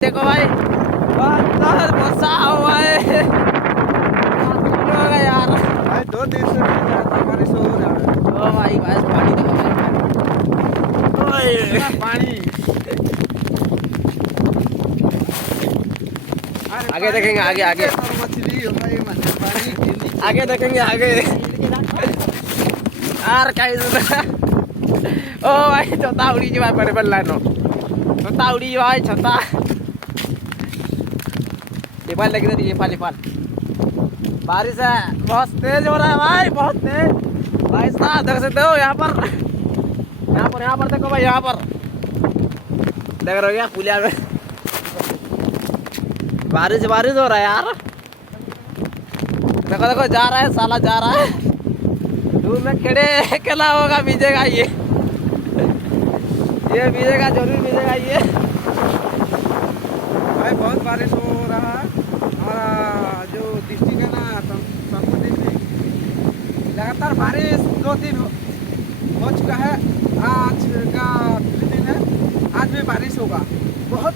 देखो भाई बहुत वर्षा हुआ है होगा यार भाई 2 दिन से बारिश हो रहा है। ओ भाई बस पानी देखो भाई इतना पानी आगे देखेंगे आगे आगे और मछली भाई पानी आगे देखेंगे आगे यार कहीं ओ भाई छोटा उड़ी जो बड़े बल्ला नो छोटा उड़ी जो भाई छोटा नेपाल लग रही है नेपाल बारिश है बहुत तेज हो रहा है भाई बहुत तेज भाई साहब देख सकते हो यहाँ पर देखो भाई यहाँ पर देख रहे हो क्या पुलिया में बारिश हो रहा है यार देखो देखो जा रहा है साला जा रहा है दूर में खेड़े अकेला होगा भीजेगा ये भीजेगा जरूर भीजेगा ये भाई बहुत बारिश हो रहा है। हमारा जो डिस्ट्रिक्ट है ना सोनभद्र डिस्ट्रिक्ट लगातार बारिश 2 दिन हो चुका है। आज का दिन है, आज भी बारिश होगा। बहुत